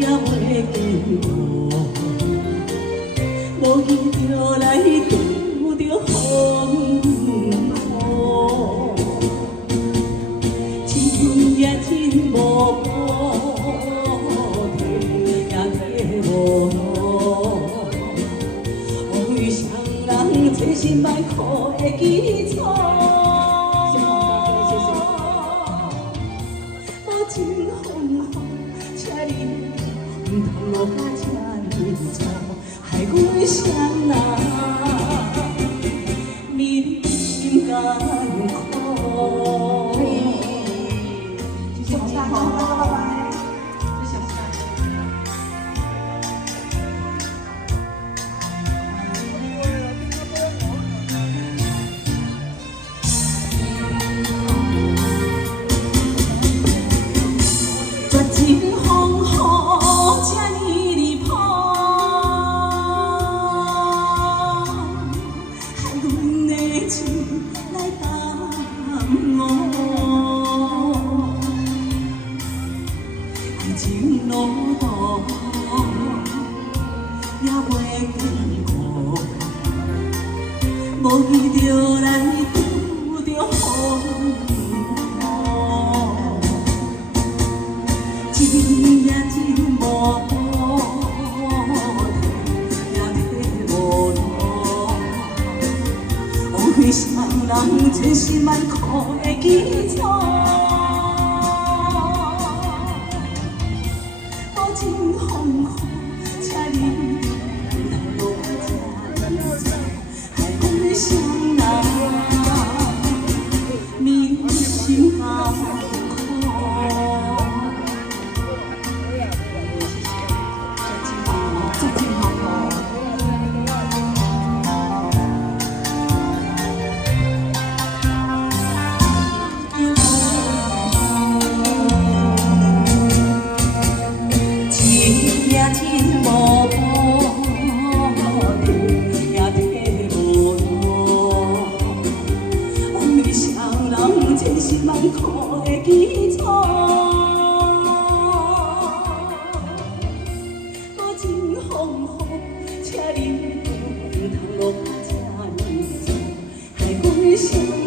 也袂见过，无记着来拄着风雨，情也真无补，体也体无路，为谁人真心歹苦会记错？ 真风雨，请你唔通落甲这呢错，害阮双人面心艰苦。谢谢大家，拜拜。谢谢。情风雨这呢破，害阮的情来耽误，爱情路途也袂经过，无记着来拄着风雨。 情也真无补，体也体无路，为谁人真心歹苦会记错？无情风雨，请你唔通落这呢错，害阮双人面心艰苦。 真心难苦的基础，无情风雨，请你唔通落这呢错，害阮伤。